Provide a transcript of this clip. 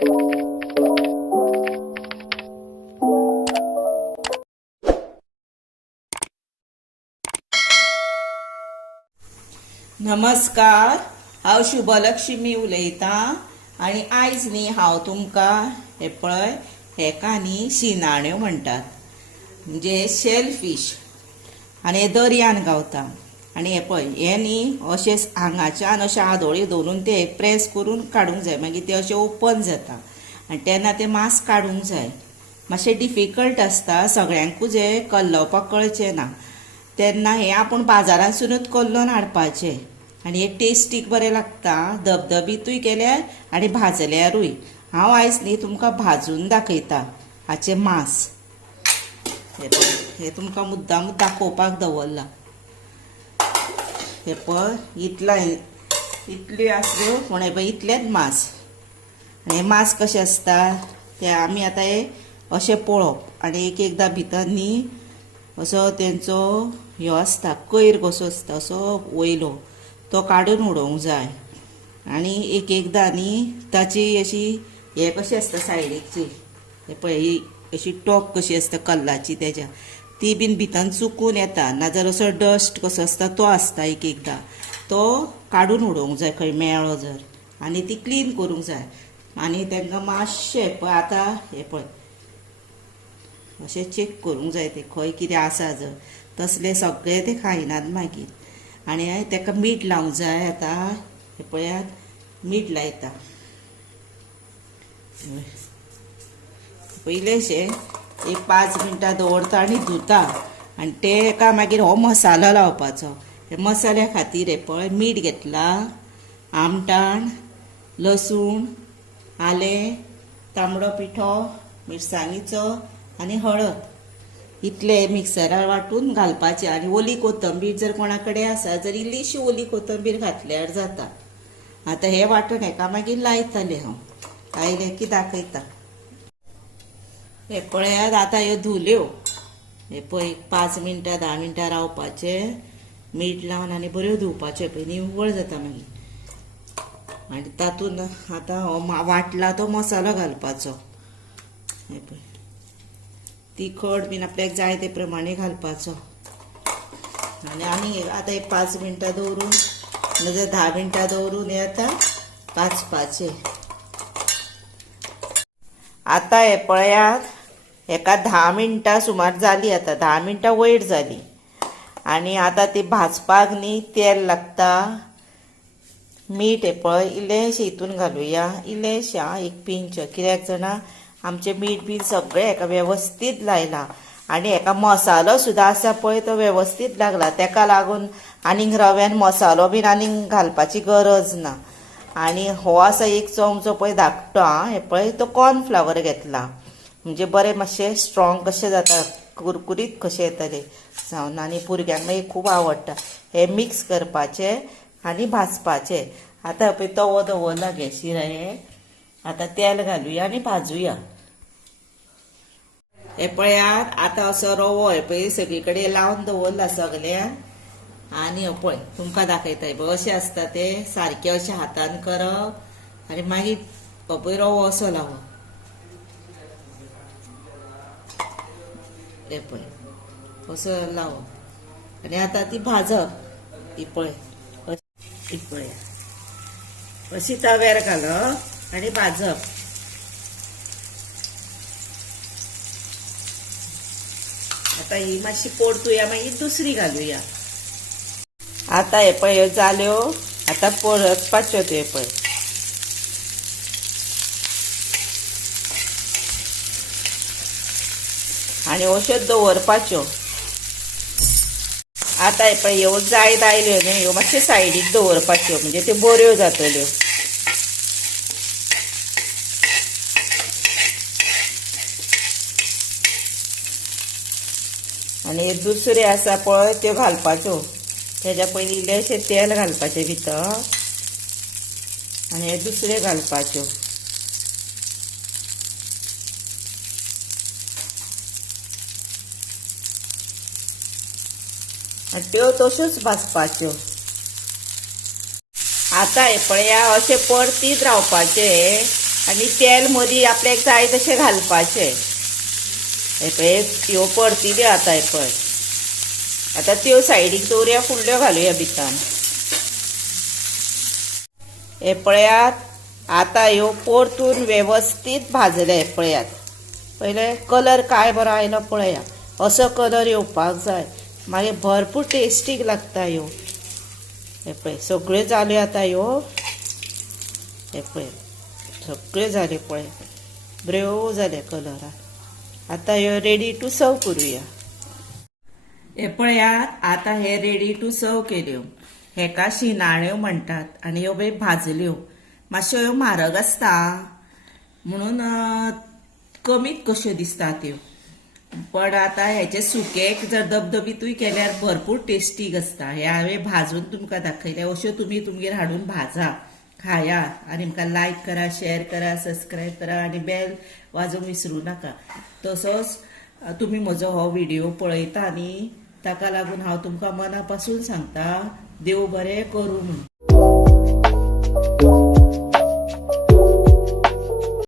नमस्कार, हांव शुभलक्ष्मी उलयतां आनी आयज न्ही हांव तुमकां हे पळय हेका न्ही शिणाण्यो म्हणटात, म्हणजे शेलफिश, आनी हे दर्यान गावता. आनी हे पळय हे न्ही अशें हांगाच्यान अशें आदोळी दवरून ते प्रेस करून काडूंक जाय, मागीर ते अशें ओपन जाता आनी तेन्ना ते मांस काडूंक जाय. मातशें डिफिकल्ट आसता, सगळ्यांकूच हे कल्लोवपाक कळचें ना. तेन्ना हे आपूण बाजारांतसूनच कल्लोवन हाडपाचें आनी हे टेस्टीक बरें लागता, धबधबीतूय केल्यार आनी भाजल्यारूय. हांव आयज न्ही तुमकां भाजून दाखयतां हाचें मांस. हे तुमकां मुद्दाम दाखोवपाक दवरलां. हे पळय इतल्यो आसल्यो पूण हे पळय इतलेंच मांस. आनी हे मांस कशें आसता ते आमी आतां हे अशें पळोवप आनी एक एकदां भितर न्ही असो तेंचो ह्यो आसता, कोयर कसो आसता असो वयलो तो काडून उडोवंक जाय. आनी एक एकदां न्ही ताची अशी हे कशी आसता सायडीकची, हे पळय ही अशी टोक कशी आसता कल्लाची तेज्या, ती बीन भितन चुकून येता, नाजाल्यार असो डस्ट कसो आसता तो आसता एक एकदां, तो काडून उडोवंक जाय खंय मेळ्ळो जर. आनी ती क्लीन करूंक जाय. आनी तांकां मातशें पळय आतां हे पळय अशें चॅक करूंक जाय ते खंय कितें आसा जर, तसले सगळे ते खायनात मागीर. आनी ताका मीठ लावंक जाय. आतां हे पळयात मीठ लायता पयलेशें एक 5 मिनटां दवरता आनी धुता आनी तेका मागीर हो मसालो लावपाचो. हे मसाल्या खातीर हे पळय मीठ घेतलां, आमटाण, लसूण, आलें, तांबडो पिठो, मिरसांगीचो आनी हळद इतले मिक्सरार वांटून घालपाचें. आनी ओली कोथंबीर जर कोणा कडेन आसा जर इल्लीशी ओली कोथंबीर घातल्यार जाता. आतां हे वांटून हेका मागीर लायतलें हांव, लायलें की दाखयता. हे पळयात आतां ह्यो धुल्यो. हे पळय 5 मिनटां 10 मिनटां रावपाचें मीठ लावन आनी बऱ्यो धुवपाच्यो. पळय निव्वळ जाता मागीर. आनी तातूंत आतां हो वाटला तो मसालो घालपाचो. हे पळय तिखट बीन आपल्याक जाय ते प्रमाणे घालपाचो. आनी आतां एक 5 मिनटां दवरून नाजाल्यार 10 मिनटां दवरून हे आतां काचपाचें. आतां हे पळयात हेका 10 मिनटां सुमार जालीं. आतां 10 मिनटां वयर जालीं. आनी आतां ती भाजपाक न्ही तेल लागता, मीठ हे पळय इल्लेंशें हितून घालुया, इल्लेंशें एक पिंच, कित्याक जाणा आमचें मीठ बीन सगळें हेका वेवस्थीत लायलां. आनी हेका मसालो सुद्दां आसा पळय तो वेवस्थीत लागला, तेका लागून आनीक रव्यान मसालो बीन आनीक घालपाची गरज ना. आनी हो आसा एक चमचो पळय धाकटो, हे पळय तो कॉर्नफ्लावर घेतला, म्हणजे बरें मातशें स्ट्रॉंग कशें जाता, कुरकुरीत कशें येतलें जावन. आनी भुरग्यांक मागीर खूब आवडटा. हे मिक्स करपाचें आनी भाजपाचें. आतां पळय तवो दवरला गॅसीर. हे आतां तेल घालुया आनी भाजुया. हे पळयात आतां असो रवो हे पळय सगळी कडेन लावन दवरला सगल्यान. आनी हो पळय तुमकां दाखयता पळय अशें आसता ते सारकें अशें हातान करप आनी मागीर हो पळय रवो असो लावप. हे पळय असो लावप आनी आतां ती भाजप. ही पळय ही पळय अशी तव्यार घालप आनी भाजप. आतां ही मातशी परतुया, मागीर दुसरी घालुया. आतां हे पळय ह्यो जाल्यो. आतां परतपाच्यो त्यो. हे पळय आनी अश्योच दवरपाच्यो. आतां हे पळय ह्यो जायत आयल्यो न्ही, ह्यो मातशें सायडीक दवरपाच्यो, म्हणजे त्यो बऱ्यो जातल्यो. आनी दुसरे आसा पळय त्यो घालपाच्यो. तेज्या पयलीं इल्लेशें तेल घालपाचें भितर आनी हे दुसरे घालपाच्यो. आनी त्यो तश्योच भाजपाच्यो. आतां हे पळया अशें परतीत रावपाचें आणि तेल मदीं आपल्याक जाय तशें घालपाचें. हे पळय ह्यो परतिल्यो आतां, हे पळय आतां त्यो सायडीक दवरया, फुडल्यो घालुया भितर. हे पळयात आतां ह्यो परतून वेवस्थीत भाजले. हे पळयात, पयले कलर काय बरो आयलो पळया. असो कलर येवपाक जाय, मागीर भरपूर टेस्टीक लागता ह्यो. हे पळय सगळ्यो जाल्यो आतां ह्यो. हे पळय सगळ्यो जाल्यो पळय, बऱ्यो जाल्या कलरान. आतां ह्यो रेडी टू सर्व करूया. हे पळयात आतां हे रेडी टू सर्व केल्यो. हेका शिनाण्यो म्हणटात आनी ह्यो बी भाजल्यो. मातश्यो ह्यो म्हारग आसता म्हणून कमीत कश्यो दिसता त्यो. पण आतां हेचे सुकेक जर धबधबीतूय केल्यार भरपूर टेस्टीक आसता. हे हांवें भाजून तुमकां दाखयल्या. अश्यो तुमी तुमगेर हाडून भाजा, खाया आनी म्हाका लायक करा, शेअर करा, सबस्क्रायब करा आनी बेल वाजोवंक विसरूं नाका. तसोच तुमी म्हजो हो व्हिडिओ पळयता न्ही, ताका लागून हांव तुमकां मना पासून सांगता देव बरें करूं म्हणून.